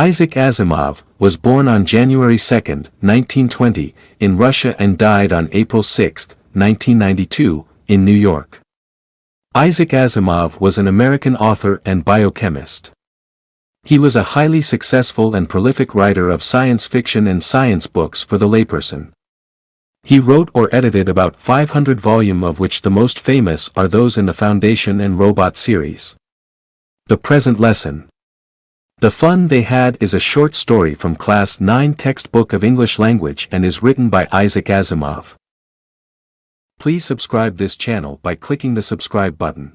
Isaac Asimov was born on January 2, 1920, in Russia and died on April 6, 1992, in New York. Isaac Asimov was an American author and biochemist. He was a highly successful and prolific writer of science fiction and science books for the layperson. He wrote or edited about 500 volumes, of which the most famous are those in the Foundation and Robot series. The present lesson. The Fun They Had is a short story from Class 9 textbook of English language and is written by Isaac Asimov. Please subscribe this channel by clicking the subscribe button.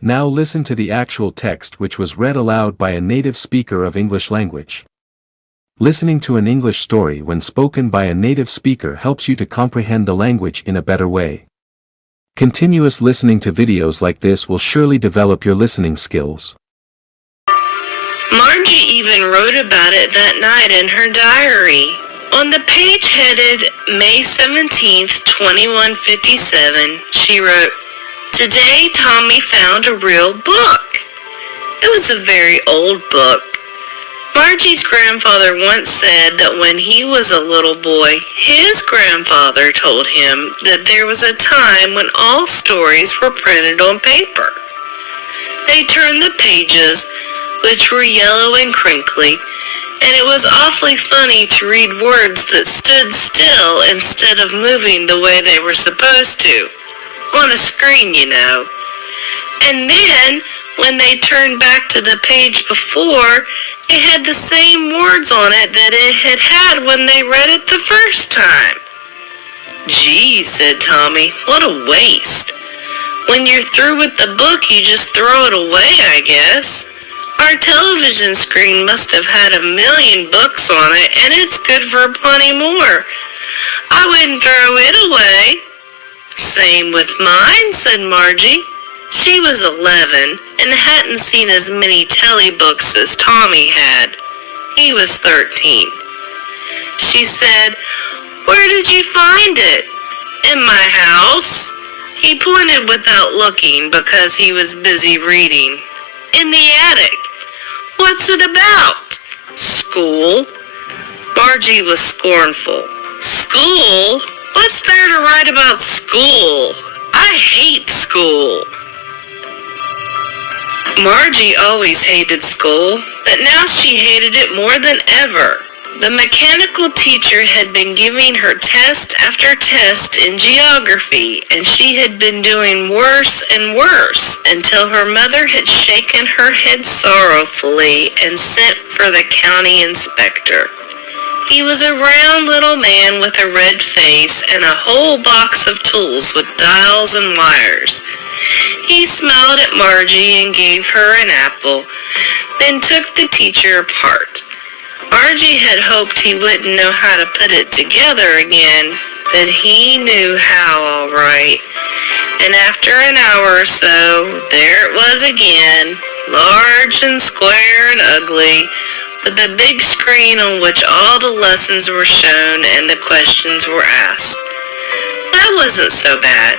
Now listen to the actual text, which was read aloud by a native speaker of English language. Listening to an English story when spoken by a native speaker helps you to comprehend the language in a better way. Continuous listening to videos like this will surely develop your listening skills. Margie even wrote about it that night in her diary. On the page headed May 17th, 2157, she wrote, "Today Tommy found a real book." It was a very old book. Margie's grandfather once said that when he was a little boy, his grandfather told him that there was a time when all stories were printed on paper. They turned the pages, which were yellow and crinkly, and it was awfully funny to read words that stood still instead of moving the way they were supposed to. On a screen, you know. And then, when they turned back to the page before, it had the same words on it that it had had when they read it the first time. "Gee," said Tommy, "what a waste. When you're through with the book, you just throw it away, I guess. Our television screen must have had 1,000,000 books on it, and it's good for plenty more. I wouldn't throw it away." "Same with mine," said Margie. She was 11 and hadn't seen as many telly books as Tommy had. He was 13. She said, "Where did you find it?" "In my house." He pointed without looking because he was busy reading. "In the attic." "What's it about?" "School." Margie was scornful. "School? What's there to write about school? I hate school." Margie always hated school, but now she hated it more than ever. The mechanical teacher had been giving her test after test in geography, and she had been doing worse and worse until her mother had shaken her head sorrowfully and sent for the county inspector. He was a round little man with a red face and a whole box of tools with dials and wires. He smiled at Margie and gave her an apple, then took the teacher apart. Margie had hoped he wouldn't know how to put it together again, but he knew how all right. And after an hour or so, there it was again, large and square and ugly, with a big screen on which all the lessons were shown and the questions were asked. That wasn't so bad.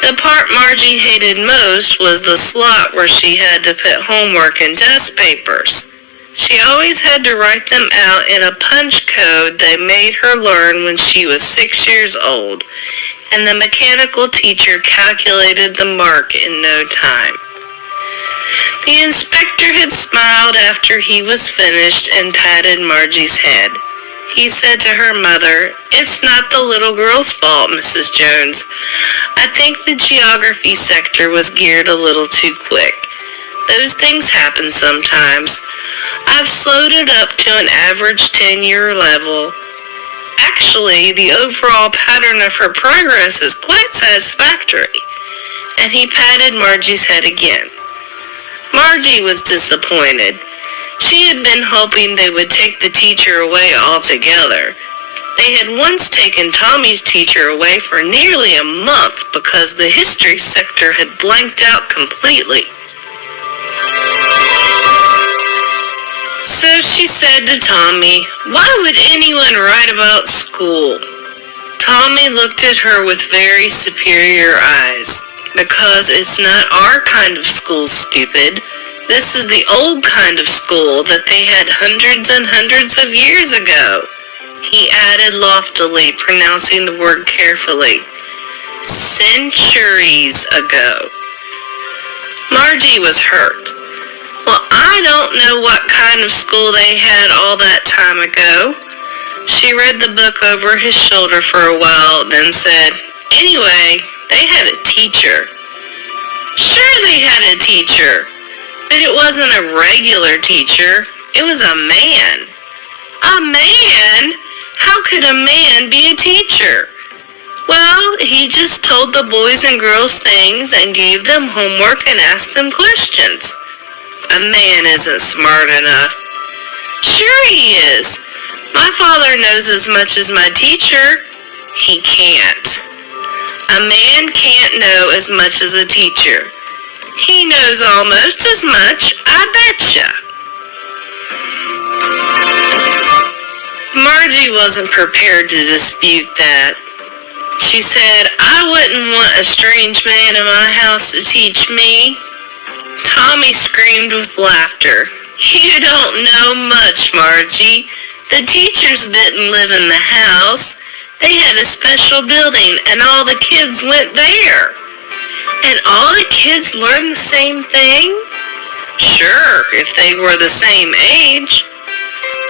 The part Margie hated most was the slot where she had to put homework and test papers. She always had to write them out in a punch code they made her learn when she was 6 years old, and the mechanical teacher calculated the mark in no time. The inspector had smiled after he was finished and patted Margie's head. He said to her mother, "It's not the little girl's fault, Mrs. Jones. I think the geography sector was geared a little too quick. Those things happen sometimes. I've slowed it up to an average 10-year level. Actually, the overall pattern of her progress is quite satisfactory." And he patted Margie's head again. Margie was disappointed. She had been hoping they would take the teacher away altogether. They had once taken Tommy's teacher away for nearly a month because the history sector had blanked out completely. So she said to Tommy, "Why would anyone write about school?" Tommy looked at her with very superior eyes. "Because it's not our kind of school, stupid. This is the old kind of school that they had hundreds and hundreds of years ago," he added loftily, pronouncing the word carefully. "Centuries ago." Margie was hurt. "Well, I don't know what kind of school they had all that time ago." She read the book over his shoulder for a while, then said, "Anyway, they had a teacher." "Sure they had a teacher, but it wasn't a regular teacher. It was a man." "A man? How could a man be a teacher?" "Well, he just told the boys and girls things and gave them homework and asked them questions." "A man isn't smart enough." "Sure he is. My father knows as much as my teacher." "He can't." "A man can't know as much as a teacher." "He knows almost as much, I betcha." Margie wasn't prepared to dispute that. She said, "I wouldn't want a strange man in my house to teach me." Tommy screamed with laughter. "You don't know much, Margie. The teachers didn't live in the house. They had a special building and all the kids went there." "And all the kids learned the same thing?" "Sure, if they were the same age."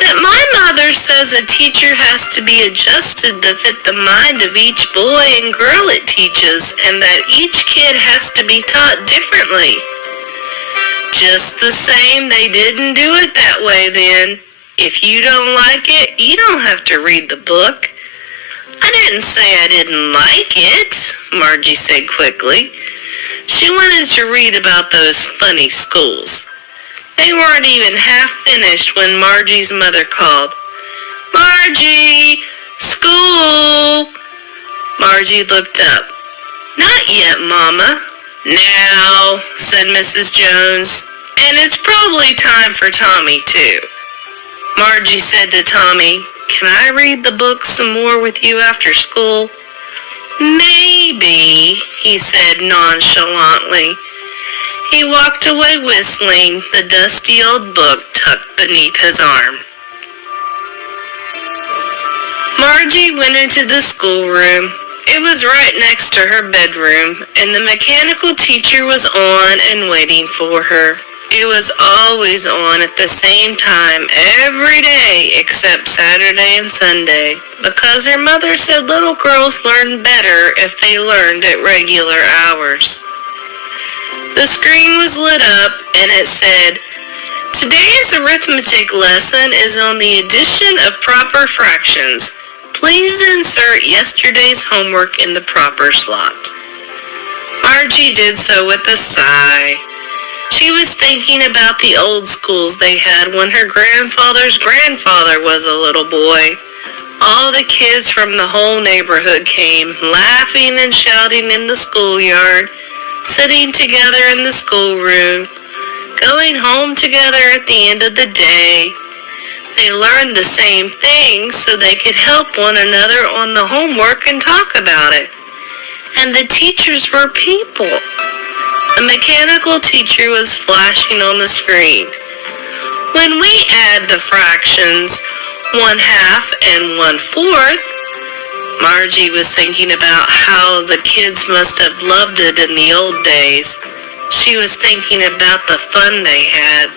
"But my mother says a teacher has to be adjusted to fit the mind of each boy and girl it teaches, and that each kid has to be taught differently." "Just the same, they didn't do it that way then. If you don't like it, you don't have to read the book." "I didn't say I didn't like it," Margie said quickly. She wanted to read about those funny schools. They weren't even half finished when Margie's mother called. "Margie, school!" Margie looked up. "Not yet, Mama." "Now," said Mrs. Jones, "and it's probably time for Tommy, too." Margie said to Tommy, "Can I read the book some more with you after school?" "Maybe," he said nonchalantly. He walked away whistling, the dusty old book tucked beneath his arm. Margie went into the schoolroom. It was right next to her bedroom, and the mechanical teacher was on and waiting for her. It was always on at the same time every day except Saturday and Sunday, because her mother said little girls learned better if they learned at regular hours. The screen was lit up and it said, "Today's arithmetic lesson is on the addition of proper fractions. Please insert yesterday's homework in the proper slot." Margie did so with a sigh. She was thinking about the old schools they had when her grandfather's grandfather was a little boy. All the kids from the whole neighborhood came, laughing and shouting in the schoolyard, sitting together in the schoolroom, going home together at the end of the day. They learned the same things so they could help one another on the homework and talk about it. And the teachers were people. The mechanical teacher was flashing on the screen. "When we add the fractions 1/2 and 1/4, Margie was thinking about how the kids must have loved it in the old days. She was thinking about the fun they had.